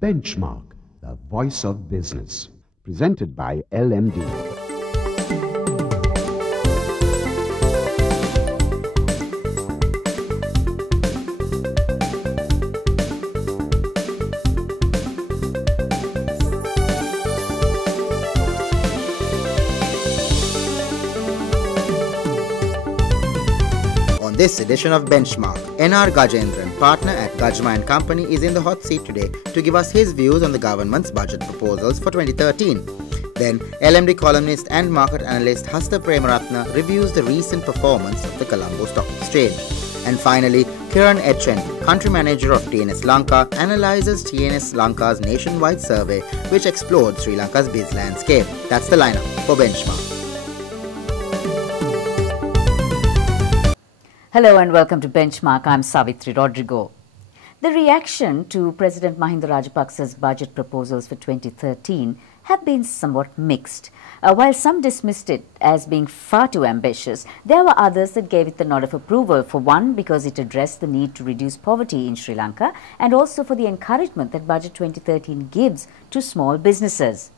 Benchmark, the voice of business. Presented by LMD. On this edition of Benchmark, NR Gajendran, partner at Gajma & Company, is in the hot seat today to give us his views on the government's budget proposals for 2013. Then, LMD columnist and market analyst Hasitha Premaratne reviews the recent performance of the Colombo Stock Exchange. And finally, Kiran H, country manager of TNS Lanka, analyzes TNS Lanka's nationwide survey which explored Sri Lanka's biz landscape. That's the lineup for Benchmark. Hello and welcome to Benchmark. I'm Savitri Rodrigo. The reaction to President Mahinda Rajapaksa's budget proposals for 2013 have been somewhat mixed. While some dismissed it as being far too ambitious, there were others that gave it the nod of approval. For one, because it addressed the need to reduce poverty in Sri Lanka, and also for the encouragement that Budget 2013 gives to small businesses.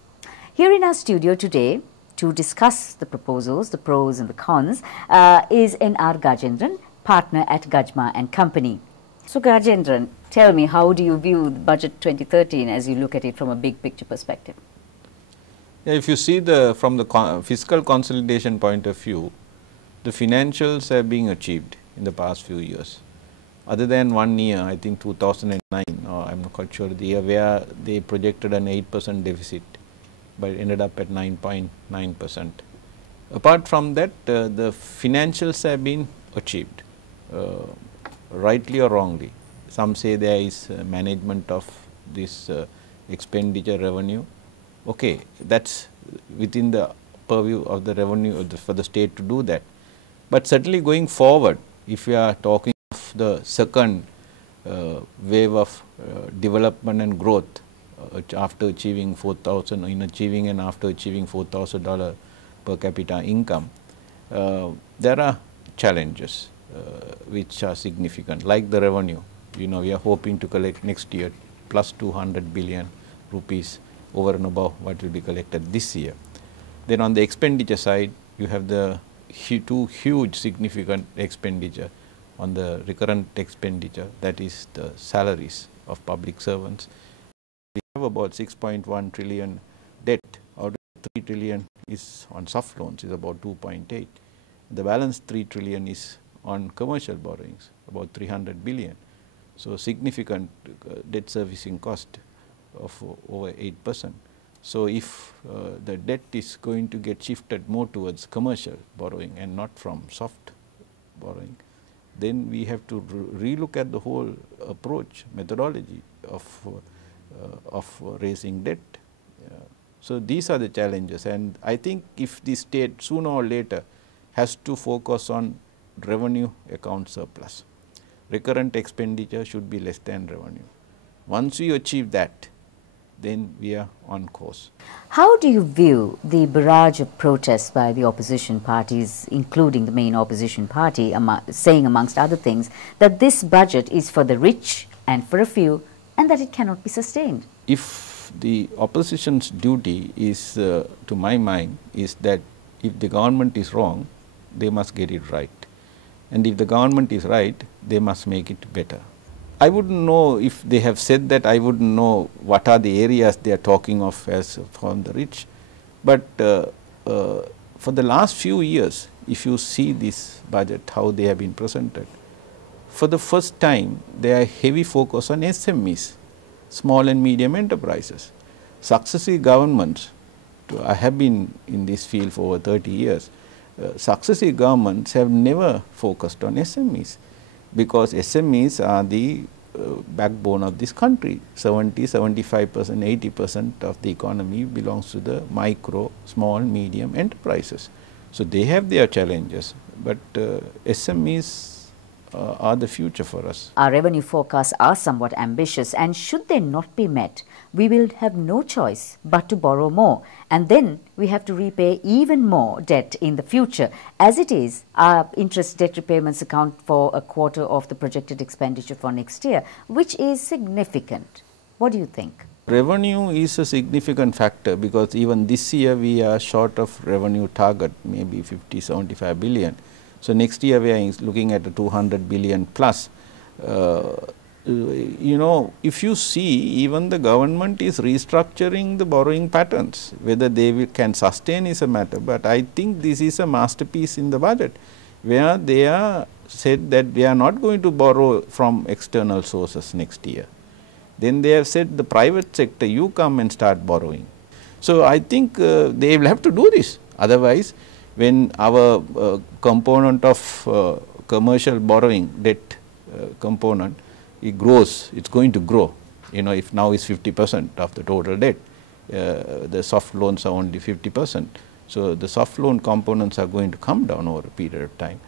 Here in our studio today, to discuss the proposals, the pros and the cons, is NR Gajendran, partner at Gajma & Company. So Gajendran, tell me, how do you view the Budget 2013 as you look at it from a big picture perspective? Yeah, if you see from the fiscal consolidation point of view, the financials have been achieved in the past few years. Other than 1 year, I think 2009, or I'm not quite sure, the year where they projected an 8% deficit, but ended up at 9.9%. Apart from that, the financials have been achieved, rightly or wrongly. Some say there is management of this expenditure revenue. Okay, that's within the purview of the revenue for the state to do that. But certainly going forward, if we are talking of the second wave of development and growth, after achieving $4,000 per capita income, there are challenges which are significant, like the revenue. You know, we are hoping to collect next year plus 200 billion rupees over and above what will be collected this year. Then on the expenditure side, you have the two huge significant expenditure on the recurrent expenditure, that is the salaries of public servants. We have about 6.1 trillion debt, out of 3 trillion is on soft loans, is about 2.8. The balance 3 trillion is on commercial borrowings, about 300 billion. So significant debt servicing cost of over 8%. So if the debt is going to get shifted more towards commercial borrowing and not from soft borrowing, then we have to relook at the whole approach, methodology of raising debt. So these are the challenges, and I think if the state sooner or later has to focus on revenue account surplus, recurrent expenditure should be less than revenue. Once we achieve that, then we are on course. How do you view the barrage of protests by the opposition parties, including the main opposition party, saying amongst other things that this budget is for the rich and for a few, and that it cannot be sustained? If the opposition's duty is, to my mind, is that if the government is wrong, they must get it right. And if the government is right, they must make it better. I wouldn't know if they have said that, I wouldn't know what are the areas they are talking of as from the rich. But for the last few years, if you see this budget, how they have been presented, for the first time, there are heavy focus on SMEs, small and medium enterprises. Successive governments, I have been in this field for over 30 years, successive governments have never focused on SMEs, because SMEs are the backbone of this country. 70, 75%, 80% of the economy belongs to the micro, small, medium enterprises. So they have their challenges, but SMEs are the future for us. Our revenue forecasts are somewhat ambitious, and should they not be met, we will have no choice but to borrow more, and then we have to repay even more debt in the future. As it is, our interest debt repayments account for a quarter of the projected expenditure for next year, which is significant. What do you think? Revenue is a significant factor, because even this year we are short of revenue target, maybe 50-75 billion. So next year we are looking at a 200 billion plus. You know, if you see, even the government is restructuring the borrowing patterns. Whether they can sustain is a matter, but I think this is a masterpiece in the budget, where they are said that they are not going to borrow from external sources next year. Then they have said, the private sector, you come and start borrowing. So I think they will have to do this. Otherwise, when our component of commercial borrowing, debt component, it grows, it's going to grow. You know, if now is 50% of the total debt, the soft loans are only 50%. So the soft loan components are going to come down over a period of time.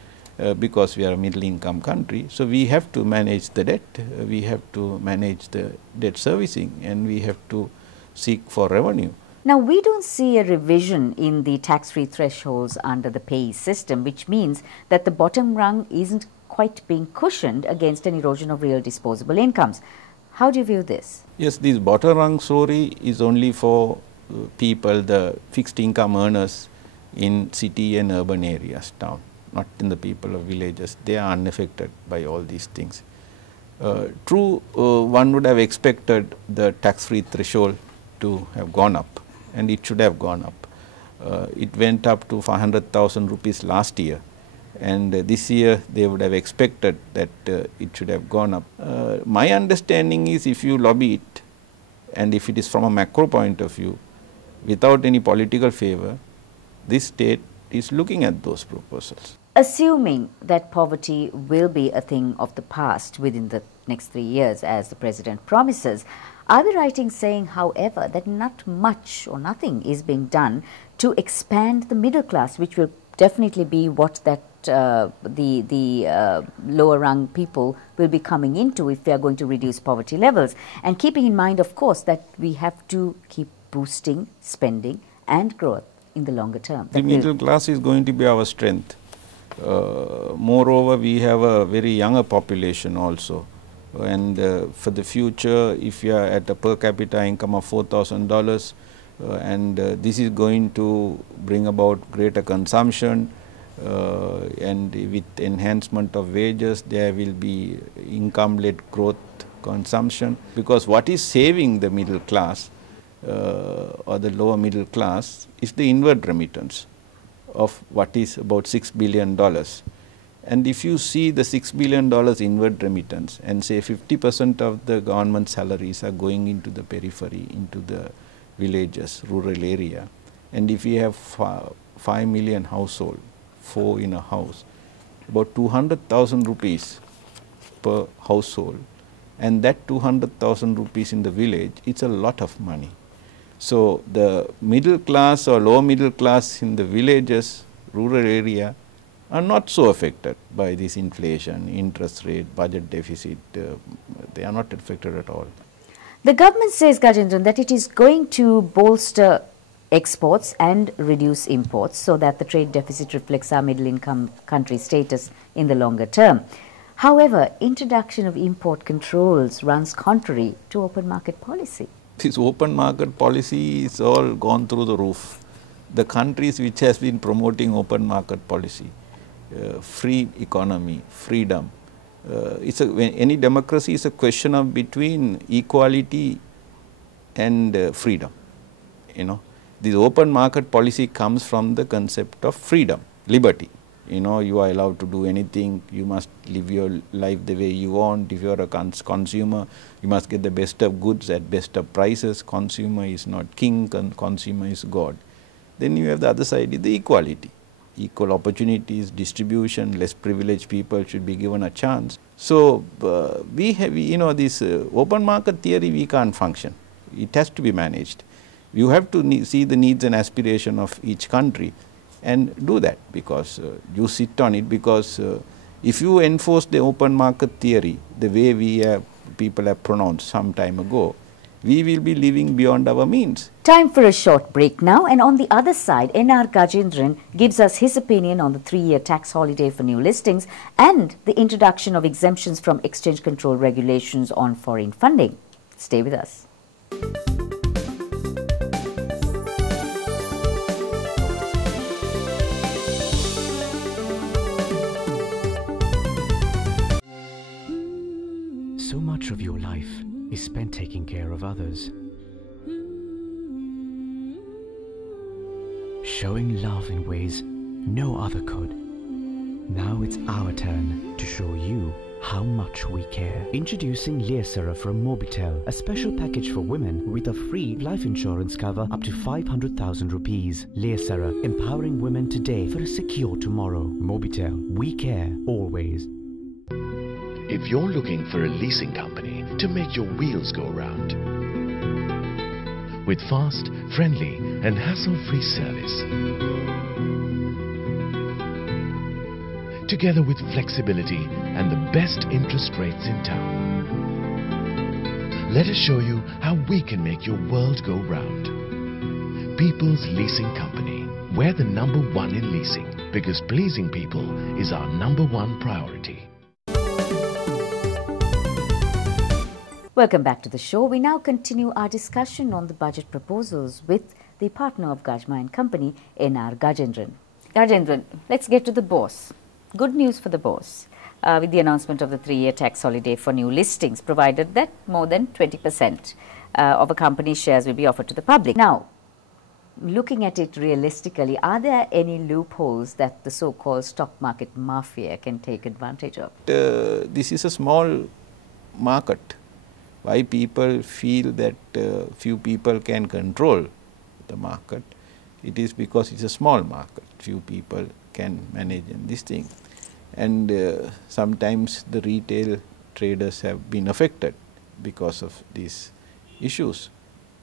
Because we are a middle income country. So we have to manage the debt, we have to manage the debt servicing, and we have to seek for revenue. Now, we don't see a revision in the tax-free thresholds under the pay system, which means that the bottom rung isn't quite being cushioned against an erosion of real disposable incomes. How do you view this? Yes, this bottom rung story is only for people, the fixed income earners in city and urban areas, town. Not in the people of villages. They are unaffected by all these things. True, one would have expected the tax-free threshold to have gone up, and it should have gone up. It went up to 500,000 rupees last year, and this year they would have expected that it should have gone up. My understanding is, if you lobby it, and if it is from a macro point of view, without any political favor, this state is looking at those proposals. Assuming that poverty will be a thing of the past within the next 3 years, as the President promises, are the writings saying, however, that not much or nothing is being done to expand the middle class, which will definitely be what that the lower rung people will be coming into if we are going to reduce poverty levels? And keeping in mind, of course, that we have to keep boosting spending and growth in the longer term. The middle class is going to be our strength. Moreover, we have a very younger population also, and for the future, if you are at a per capita income of $4,000, and this is going to bring about greater consumption, and with enhancement of wages, there will be income-led growth consumption, because what is saving the middle class or the lower middle class is the inward remittance of what is about $6 billion. And if you see the $6 billion inward remittance, and say 50% of the government salaries are going into the periphery, into the villages, rural area, and if we have 5 million household, 4 in a house, about 200,000 rupees per household, and that 200,000 rupees in the village, it's a lot of money. So the middle class or lower middle class in the villages, rural area, are not so affected by this inflation, interest rate, budget deficit. They are not affected at all. The government says, Gajendran, that it is going to bolster exports and reduce imports so that the trade deficit reflects our middle income country status in the longer term. However, introduction of import controls runs contrary to open market policy. This open market policy is all gone through the roof. The countries which has been promoting open market policy, free economy, freedom, any democracy is a question of between equality and freedom. You know, this open market policy comes from the concept of freedom, liberty. You know, you are allowed to do anything, you must live your life the way you want. If you are a consumer, you must get the best of goods at best of prices. Consumer is not king, consumer is God. Then you have the other side, the equality. Equal opportunities, distribution, less privileged people should be given a chance. So, we have, you know, this open market theory, we can't function. It has to be managed. You have to see the needs and aspiration of each country and do that, because you sit on it, because if you enforce the open market theory the way people have pronounced some time ago, we will be living beyond our means. Time for a short break now, and on the other side, N.R. Gajendran gives us his opinion on the 3-year tax holiday for new listings and the introduction of exemptions from exchange control regulations on foreign funding. Stay with us. So much of your life is spent taking care of others, showing love in ways no other could. Now it's our turn to show you how much we care. Introducing Leasera from Mobitel, a special package for women with a free life insurance cover up to 500,000 rupees. Leasera, empowering women today for a secure tomorrow. Mobitel, we care always. If you're looking for a leasing company to make your wheels go round, with fast, friendly and hassle-free service, together with flexibility and the best interest rates in town, let us show you how we can make your world go round. People's Leasing Company. We're the #1 in leasing because pleasing people is our #1 priority. Welcome back to the show. We now continue our discussion on the budget proposals with the partner of Gajendran Company, NR Gajendran. Gajendran, let's get to the BOURSE. Good news for the BOURSE with the announcement of the 3-year tax holiday for new listings, provided that more than 20% of a company's shares will be offered to the public. Now, looking at it realistically, are there any loopholes that the so-called stock market mafia can take advantage of? This is a small market. Why people feel that few people can control the market, it is because it's a small market. Few people can manage this thing, and sometimes the retail traders have been affected because of these issues.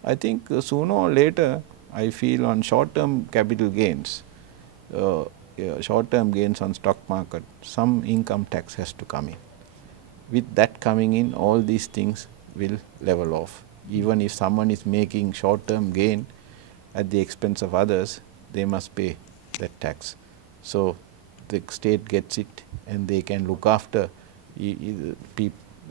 I think sooner or later, I feel on short-term capital gains, short-term gains on stock market, some income tax has to come in. With that coming in, all these things will level off. Even if someone is making short-term gain at the expense of others, they must pay that tax. So the state gets it and they can look after the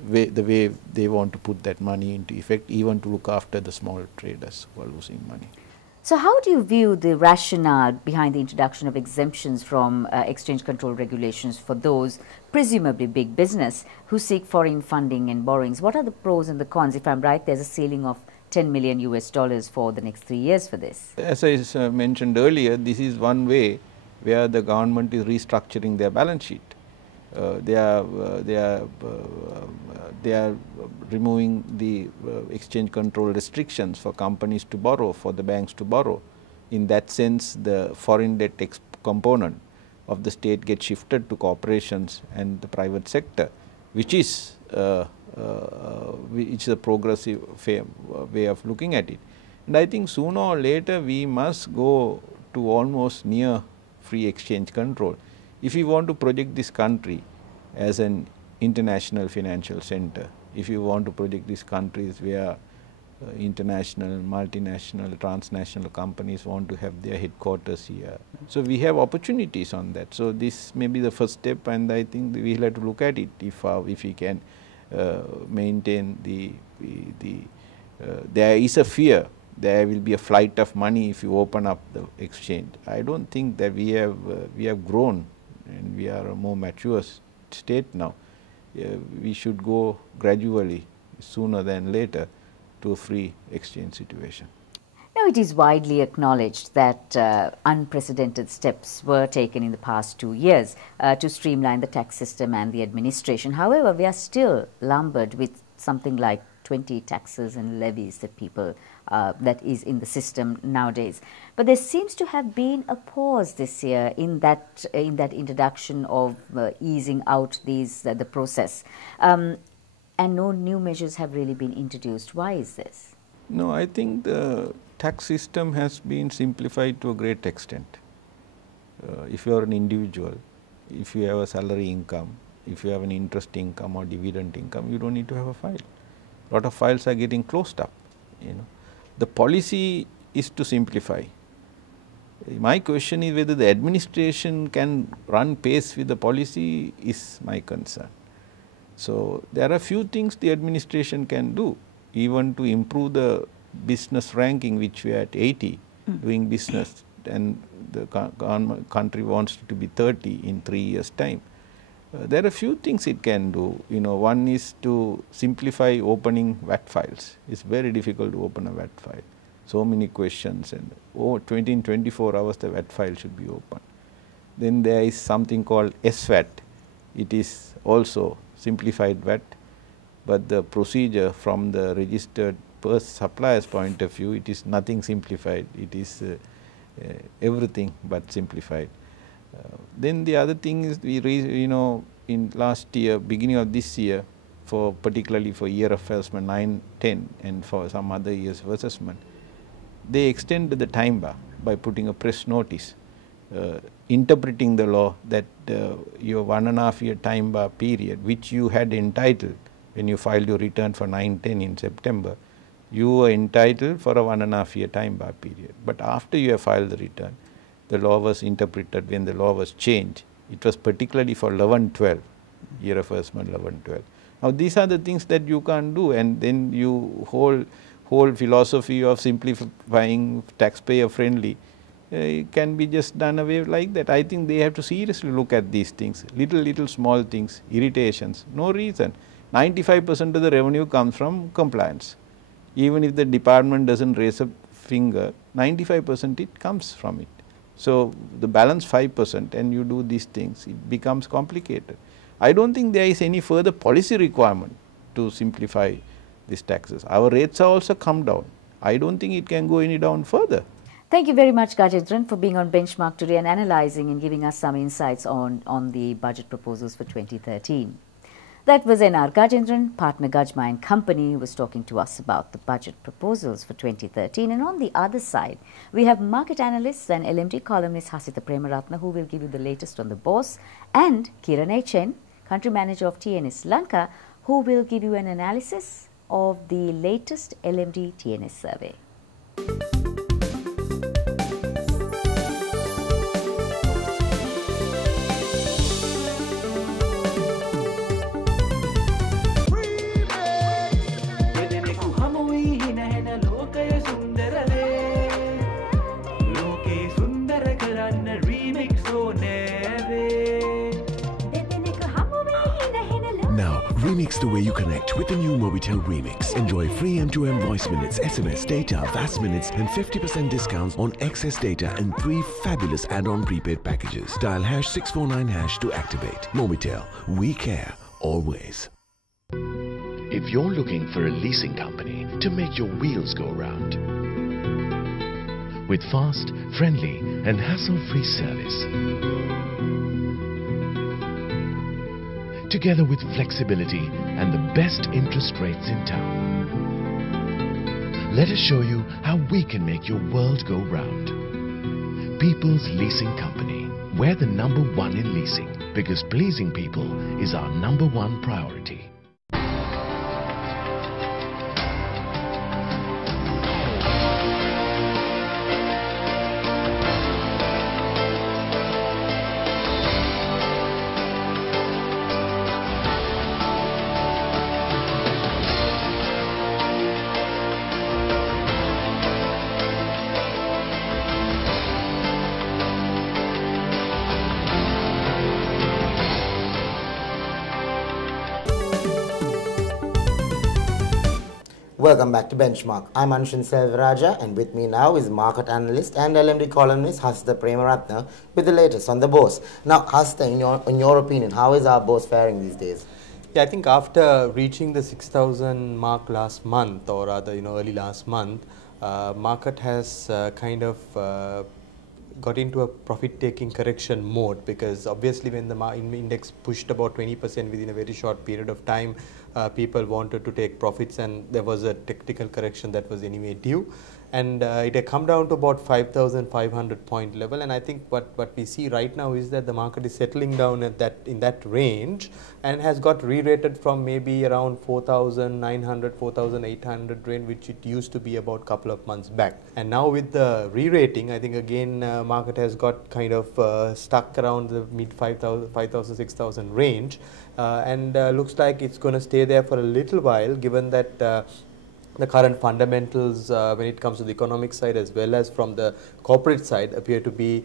way they want to put that money into effect, even to look after the small traders who are losing money. So how do you view the rationale behind the introduction of exemptions from exchange control regulations for those, presumably big business, who seek foreign funding and borrowings? What are the pros and the cons? If I'm right, there's a ceiling of $10 million for the next 3 years for this. As I mentioned earlier, this is one way where the government is restructuring their balance sheet. They are removing the exchange control restrictions for companies to borrow, for the banks to borrow. In that sense, the foreign debt component of the state gets shifted to corporations and the private sector, which is a progressive way of looking at it. And I think sooner or later we must go to almost near free exchange control. If we want to project this country as an international financial center, if you want to project these countries where international, multinational, transnational companies want to have their headquarters here. So we have opportunities on that. So this may be the first step, and I think we will have to look at it if we can maintain there is a fear there will be a flight of money if you open up the exchange. I don't think that we have grown and we are a more mature state now. We should go gradually, sooner than later, to a free exchange situation. Now, it is widely acknowledged that unprecedented steps were taken in the past 2 years to streamline the tax system and the administration. However, we are still lumbered with something like 20 taxes and levies that people that is in the system nowadays. But there seems to have been a pause this year in that introduction of easing out the process, and no new measures have really been introduced. Why is this? No, I think the tax system has been simplified to a great extent. If you are an individual, if you have a salary income, if you have an interest income or dividend income, you don't need to have a file. A lot of files are getting closed up. The policy is to simplify. My question is whether the administration can run pace with the policy is my concern. So there are few things the administration can do. even to improve the business ranking, which we are at 80 doing business, and the country wants to be 30 in 3 years' time. There are a few things it can do. One is to simplify opening VAT files. It's very difficult to open a VAT file. So many questions, and in 24 hours the VAT file should be open. Then there is something called SVAT. It is also simplified VAT, but the procedure from the registered supplier's point of view, it is nothing simplified. It is everything but simplified. Then the other thing is, in last year, beginning of this year, particularly for year of assessment 9, 10, and for some other years of assessment, they extended the time bar by putting a press notice, interpreting the law that your 1.5 year time bar period, which you had entitled when you filed your return for 9, 10 in September, you were entitled for a 1.5 year time bar period. But after you have filed the return, the law was interpreted. When the law was changed, it was particularly for 11-12, year of assessment 11-12. Now these are the things that you can't do, and then you whole philosophy of simplifying, taxpayer friendly, can be just done away like that. I think they have to seriously look at these things, little small things, irritations, no reason. 95% of the revenue comes from compliance. Even if the department doesn't raise a finger, 95% it comes from it. So the balance 5%, and you do these things, it becomes complicated. I don't think there is any further policy requirement to simplify these taxes. Our rates are also come down. I don't think it can go any down further. Thank you very much, Gajendran, for being on Benchmark today and analysing and giving us some insights on the budget proposals for 2013. That was N.R. Gajendran, partner Gajma and Company, who was talking to us about the budget proposals for 2013. And on the other side, we have market analysts and LMD columnist Hasitha Premaratne, who will give you the latest on the BOURSE, and Kiran H, country manager of TNS LANKA, who will give you an analysis of the latest LMD TNS survey. Remix the way you connect with the new Mobitel Remix. Enjoy free M2M voice minutes, SMS data, VAS minutes and 50% discounts on excess data and 3 fabulous add-on prepaid packages. Dial #649# to activate. Mobitel, we care always. If you're looking for a leasing company to make your wheels go round, with fast, friendly and hassle-free service, together with flexibility and the best interest rates in town, let us show you how we can make your world go round. People's Leasing Company. We're the #1 in leasing because pleasing people is our #1 priority. Welcome back to Benchmark. I'm Anshin Selvaraja, and with me now is market analyst and LMD columnist Hasitha Premaratne with the latest on the BOURSE. Now, Hasitha, in your opinion, how is our BOURSE faring these days? Yeah, I think after reaching the 6,000 mark last month, or rather, early last month, market has kind of got into a profit-taking correction mode, because obviously when the index pushed about 20% within a very short period of time, people wanted to take profits, and there was a technical correction that was anyway due, and it had come down to about 5,500 point level. And I think what we see right now is that the market is settling down at in that range, and has got re-rated from maybe around 4,900, 4,800 range, which it used to be about a couple of months back. And now with the re-rating, I think again market has got kind of stuck around the mid 5,000, 6,000 range, and looks like it's going to stay there for a little while, given that the current fundamentals when it comes to the economic side as well as from the corporate side appear to be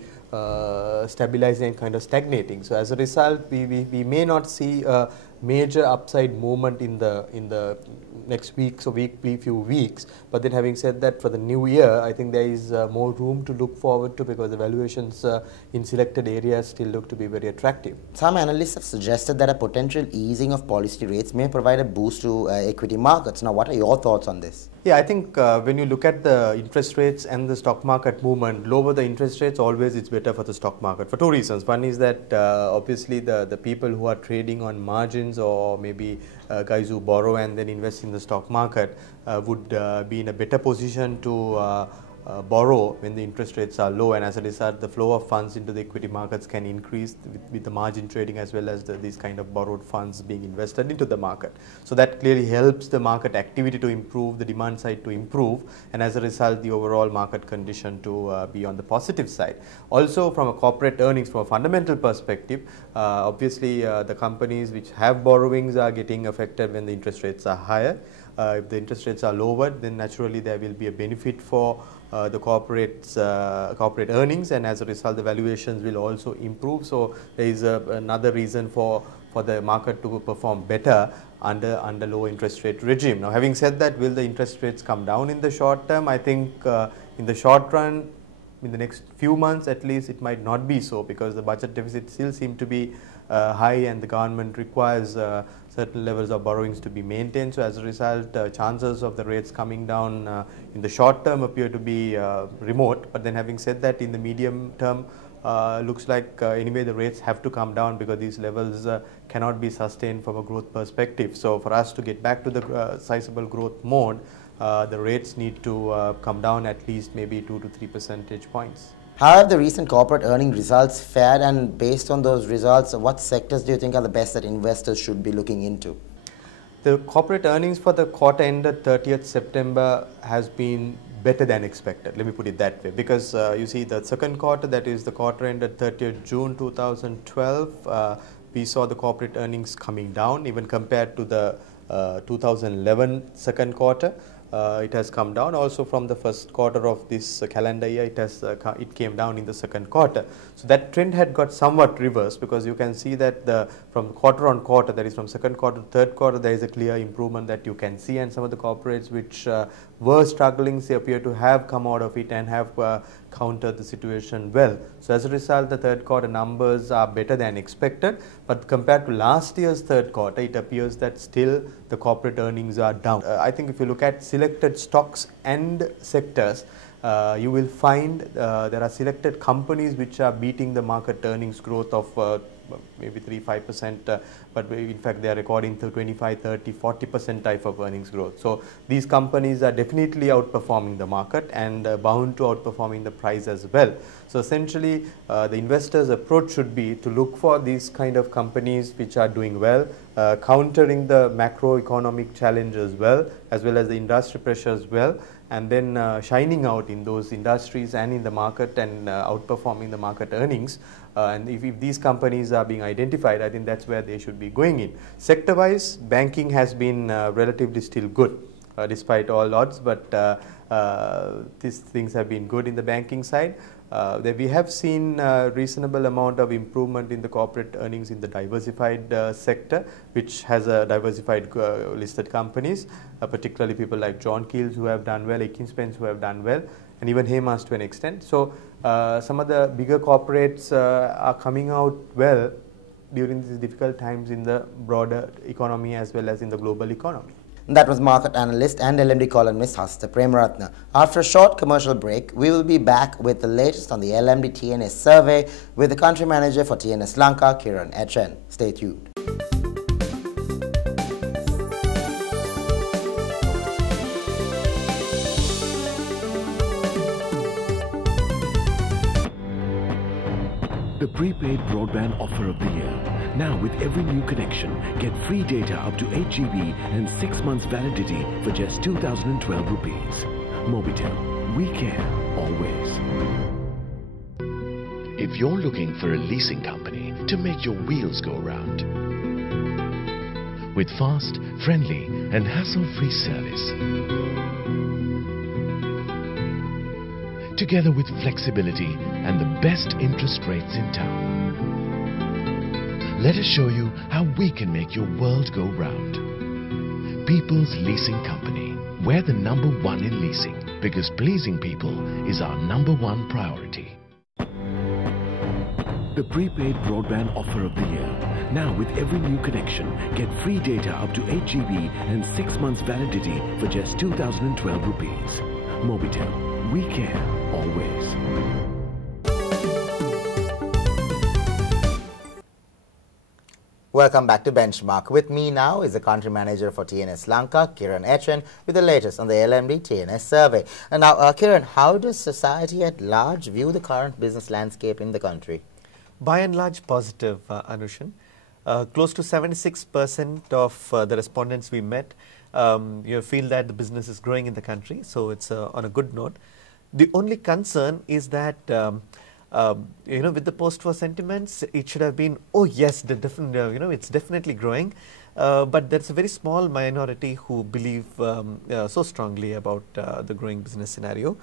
stabilizing and kind of stagnating. So as a result, we may not see a major upside movement in the next weeks or few weeks. But then having said that, for the new year, I think there is more room to look forward to, because the valuations in selected areas still look to be very attractive. Some analysts have suggested that a potential easing of policy rates may provide a boost to equity markets. Now, what are your thoughts on this? Yeah, I think when you look at the interest rates and the stock market movement, lower the interest rates, always it's better for the stock market for two reasons. One is that obviously the people who are trading on margins, or maybe guys who borrow and then invest in the stock market would be in a better position to borrow when the interest rates are low, and as a result the flow of funds into the equity markets can increase with the margin trading as well as these kind of borrowed funds being invested into the market. So that clearly helps the market activity to improve, the demand side to improve, and as a result the overall market condition to be on the positive side. Also from a corporate earnings, from a fundamental perspective, obviously the companies which have borrowings are getting affected when the interest rates are higher. If the interest rates are lower, then naturally there will be a benefit for the corporate earnings, and as a result the valuations will also improve. So there is another reason for the market to perform better under low interest rate regime. Now having said that, will the interest rates come down in the short term? I think in the short run, in the next few months at least, it might not be so, because the budget deficit still seem to be high and the government requires certain levels of borrowings to be maintained. So as a result, chances of the rates coming down in the short term appear to be remote. But then having said that, in the medium term, looks like anyway the rates have to come down, because these levels cannot be sustained from a growth perspective. So for us to get back to the sizable growth mode, the rates need to come down at least maybe 2 to 3 percentage points. How have the recent corporate earning results fared, and based on those results, what sectors do you think are the best that investors should be looking into? The corporate earnings for the quarter ended 30th September has been better than expected. Let me put it that way, because you see the second quarter, that is the quarter ended 30th June 2012, we saw the corporate earnings coming down even compared to the 2011 second quarter. It has come down. Also from the first quarter of this calendar year, it came down in the second quarter. So that trend had got somewhat reversed, because you can see that from quarter on quarter, that is from second quarter to third quarter, there is a clear improvement that you can see, and some of the corporates which were struggling, they appear to have come out of it and have countered the situation well. So as a result, the third quarter numbers are better than expected, but compared to last year's third quarter, it appears that still the corporate earnings are down. I think if you look at selected stocks and sectors, you will find there are selected companies which are beating the market earnings growth of maybe 3-5%, but in fact they are recording to 25, 30, 40% type of earnings growth. So these companies are definitely outperforming the market and bound to outperforming the price as well. So essentially the investors' approach should be to look for these kind of companies which are doing well, countering the macroeconomic challenge as well as the industry pressure as well, and then shining out in those industries and in the market and outperforming the market earnings. And if these companies are being identified, I think that's where they should be going in. Sector-wise, banking has been relatively still good despite all odds, but these things have been good in the banking side. We have seen a reasonable amount of improvement in the corporate earnings in the diversified sector, which has a diversified listed companies, particularly people like John Keells who have done well, Akin Spence who have done well, and even Hemas to an extent. So some of the bigger corporates are coming out well during these difficult times in the broader economy as well as in the global economy. That was market analyst and LMD columnist Hasitha Premaratne. After a short commercial break, we will be back with the latest on the LMD TNS survey with the country manager for TNS Lanka, Kiran H. Stay tuned. The prepaid broadband offer of the year. Now with every new connection, get free data up to 8 GB and 6 months validity for just 2012 rupees. Mobitel, we care always. If you're looking for a leasing company to make your wheels go round, with fast, friendly and hassle-free service. Together with flexibility and the best interest rates in town. Let us show you how we can make your world go round. People's Leasing Company. We're the #1 in leasing because pleasing people is our #1 priority. The prepaid broadband offer of the year. Now with every new connection, get free data up to 8 GB and 6 months validity for just 2012 rupees. Mobitel, we care always. Welcome back to Benchmark. With me now is the country manager for TNS Lanka, Kiran H, with the latest on the LMD TNS survey. And now, Kiran, how does society at large view the current business landscape in the country? By and large, positive, Anushan. Close to 76% of the respondents we met feel that the business is growing in the country, so it's on a good note. The only concern is that with the post-war sentiments, it should have been, oh yes, it's definitely growing. But there's a very small minority who believe so strongly about the growing business scenario.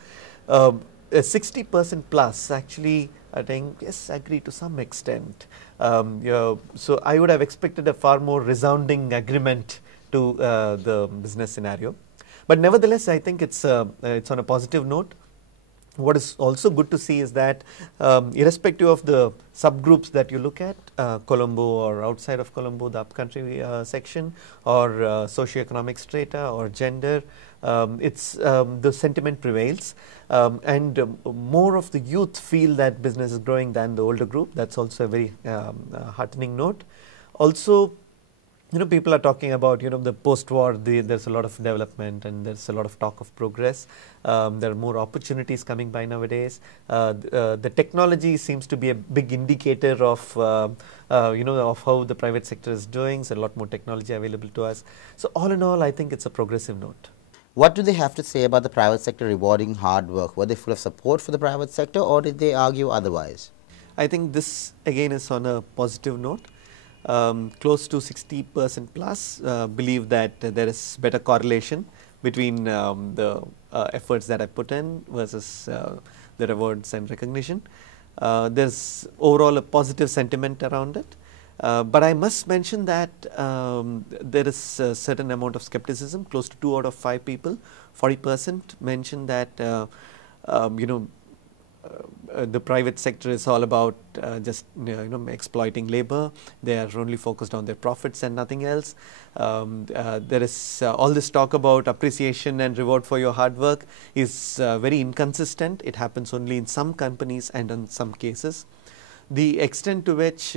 60% plus actually, I think, yes, agree to some extent. So I would have expected a far more resounding agreement to the business scenario. But nevertheless, I think it's on a positive note. What is also good to see is that irrespective of the subgroups that you look at, Colombo or outside of Colombo, the upcountry section, or socioeconomic strata or gender, the sentiment prevails, and more of the youth feel that business is growing than the older group. That's also a very heartening note. Also, people are talking about, the post-war, there's a lot of development and there's a lot of talk of progress. There are more opportunities coming by nowadays. The technology seems to be a big indicator of, of how the private sector is doing. There's a lot more technology available to us. So all in all, I think it's a progressive note. What do they have to say about the private sector rewarding hard work? Were they full of support for the private sector, or did they argue otherwise? I think this again is on a positive note. Close to 60% plus believe that there is better correlation between the efforts that I put in versus the rewards and recognition. There's overall a positive sentiment around it. But I must mention that there is a certain amount of skepticism. Close to 2 out of 5 people, 40% mention that the private sector is all about just exploiting labor. They are only focused on their profits and nothing else. There is all this talk about appreciation and reward for your hard work is very inconsistent. It happens only in some companies and in some cases. The extent to which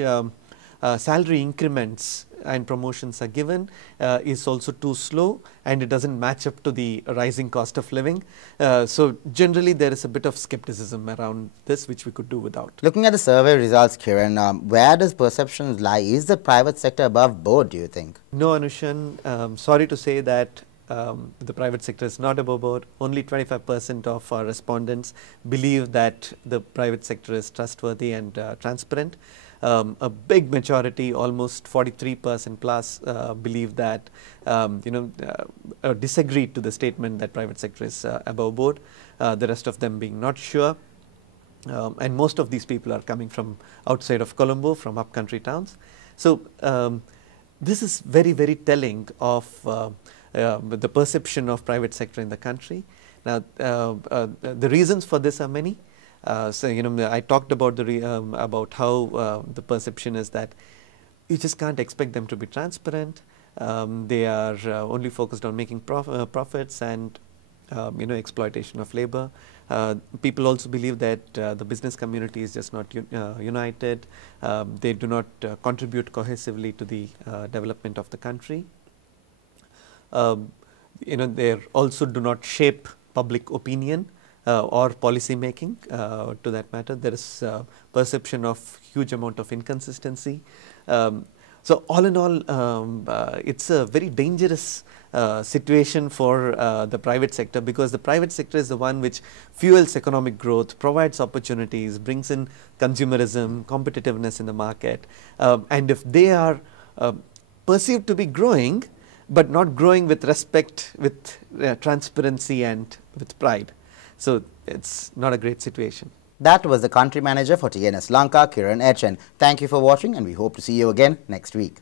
salary increments and promotions are given is also too slow, and it doesn't match up to the rising cost of living. So generally there is a bit of skepticism around this, which we could do without. Looking at the survey results, Kiran, where does perceptions lie? Is the private sector above board, do you think? No, Anushan, sorry to say that the private sector is not above board. Only 25% of our respondents believe that the private sector is trustworthy and transparent. A big majority, almost 43% plus, believe that, disagree to the statement that private sector is above board, the rest of them being not sure. And most of these people are coming from outside of Colombo, from upcountry towns. So this is very, very telling of the perception of private sector in the country. Now, the reasons for this are many. So I talked about about how the perception is that you just can't expect them to be transparent. They are only focused on making profits and exploitation of labor. People also believe that the business community is just not united. They do not contribute cohesively to the development of the country. They also do not shape public opinion or policy making. To that matter, there is perception of huge amount of inconsistency. So all in all, it's a very dangerous situation for the private sector, because the private sector is the one which fuels economic growth, provides opportunities, brings in consumerism, competitiveness in the market, and if they are perceived to be growing, but not growing with respect, with transparency and with pride. So it's not a great situation. That was the country manager for TNS Lanka, Kiran H. And thank you for watching, and we hope to see you again next week.